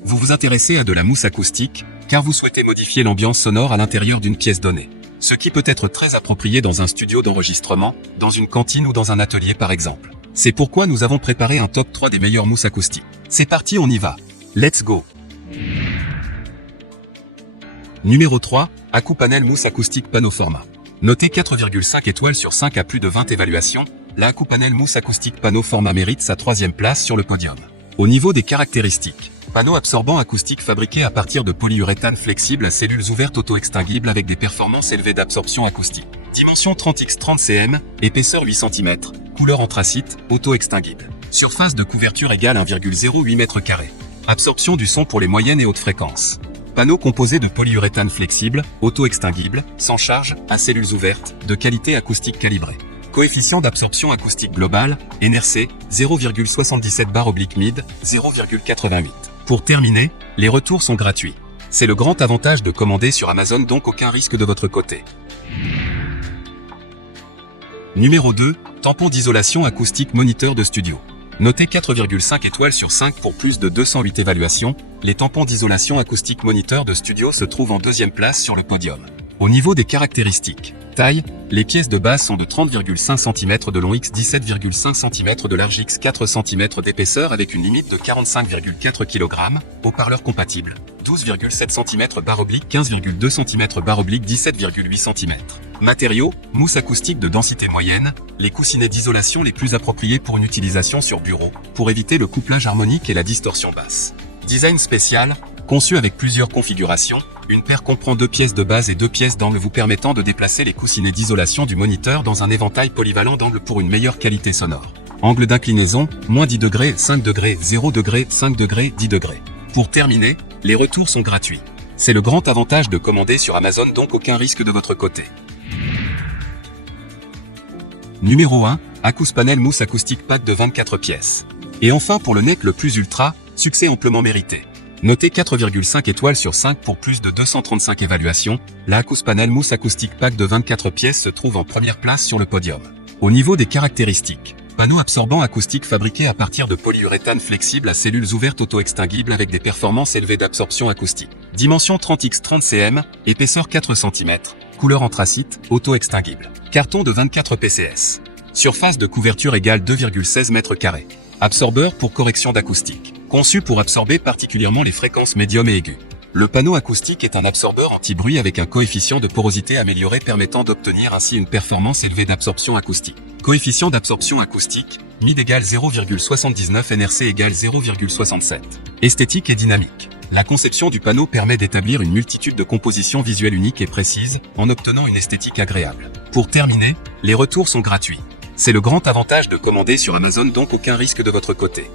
Vous vous intéressez à de la mousse acoustique, car vous souhaitez modifier l'ambiance sonore à l'intérieur d'une pièce donnée. Ce qui peut être très approprié dans un studio d'enregistrement, dans une cantine ou dans un atelier par exemple. C'est pourquoi nous avons préparé un top 3 des meilleures mousses acoustiques. C'est parti, on y va. Let's go. Numéro 3, Acoupanel mousse acoustique Panoforma. Notée 4,5 étoiles sur 5 à plus de 20 évaluations, la Acoupanel mousse acoustique Panoforma mérite sa 3e place sur le podium. Au niveau des caractéristiques, panneau absorbant acoustique fabriqué à partir de polyuréthane flexible à cellules ouvertes auto-extinguibles avec des performances élevées d'absorption acoustique. Dimension 30x30 cm, épaisseur 8 cm, couleur anthracite, auto-extinguible. Surface de couverture égale 1,08 m². Absorption du son pour les moyennes et hautes fréquences. Panneau composé de polyuréthane flexible, auto-extinguible, sans charge, à cellules ouvertes, de qualité acoustique calibrée. Coefficient d'absorption acoustique global, NRC, 0,77/mid, 0,88. Pour terminer, les retours sont gratuits. C'est le grand avantage de commander sur Amazon, donc aucun risque de votre côté. Numéro 2, tampon d'isolation acoustique moniteur de studio. Noté 4,5 étoiles sur 5 pour plus de 208 évaluations, les tampons d'isolation acoustique moniteur de studio se trouvent en 2e place sur le podium. Au niveau des caractéristiques, taille, les pièces de base sont de 30,5 cm de long x 17,5 cm de large x 4 cm d'épaisseur avec une limite de 45,4 kg, haut-parleur compatible, 12,7 cm/15,2 cm/17,8 cm. Matériaux, mousse acoustique de densité moyenne, les coussinets d'isolation les plus appropriés pour une utilisation sur bureau, pour éviter le couplage harmonique et la distorsion basse. Design spécial, conçu avec plusieurs configurations, une paire comprend 2 pièces de base et 2 pièces d'angle vous permettant de déplacer les coussinets d'isolation du moniteur dans un éventail polyvalent d'angles pour une meilleure qualité sonore. Angle d'inclinaison, moins 10 degrés, 5 degrés, 0 degrés, 5 degrés, 10 degrés. Pour terminer, les retours sont gratuits. C'est le grand avantage de commander sur Amazon, donc aucun risque de votre côté. Numéro 1, Acoupanel mousse acoustique pack de 24 pièces. Et enfin pour le NEC le plus ultra, succès amplement mérité. Noté 4,5 étoiles sur 5 pour plus de 235 évaluations, la Acoupanel mousse acoustique pack de 24 pièces se trouve en première place sur le podium. Au niveau des caractéristiques, panneau absorbant acoustique fabriqué à partir de polyuréthane flexible à cellules ouvertes auto-extinguibles avec des performances élevées d'absorption acoustique. Dimension 30x30 cm, épaisseur 4 cm, couleur anthracite, auto-extinguible. Carton de 24 PCS. Surface de couverture égale 2,16 m². Absorbeur pour correction d'acoustique. Conçu pour absorber particulièrement les fréquences médium et aiguës. Le panneau acoustique est un absorbeur anti-bruit avec un coefficient de porosité amélioré permettant d'obtenir ainsi une performance élevée d'absorption acoustique. Coefficient d'absorption acoustique, MID égale 0,79, NRC égale 0,67. Esthétique et dynamique. La conception du panneau permet d'établir une multitude de compositions visuelles uniques et précises, en obtenant une esthétique agréable. Pour terminer, les retours sont gratuits. C'est le grand avantage de commander sur Amazon, donc aucun risque de votre côté.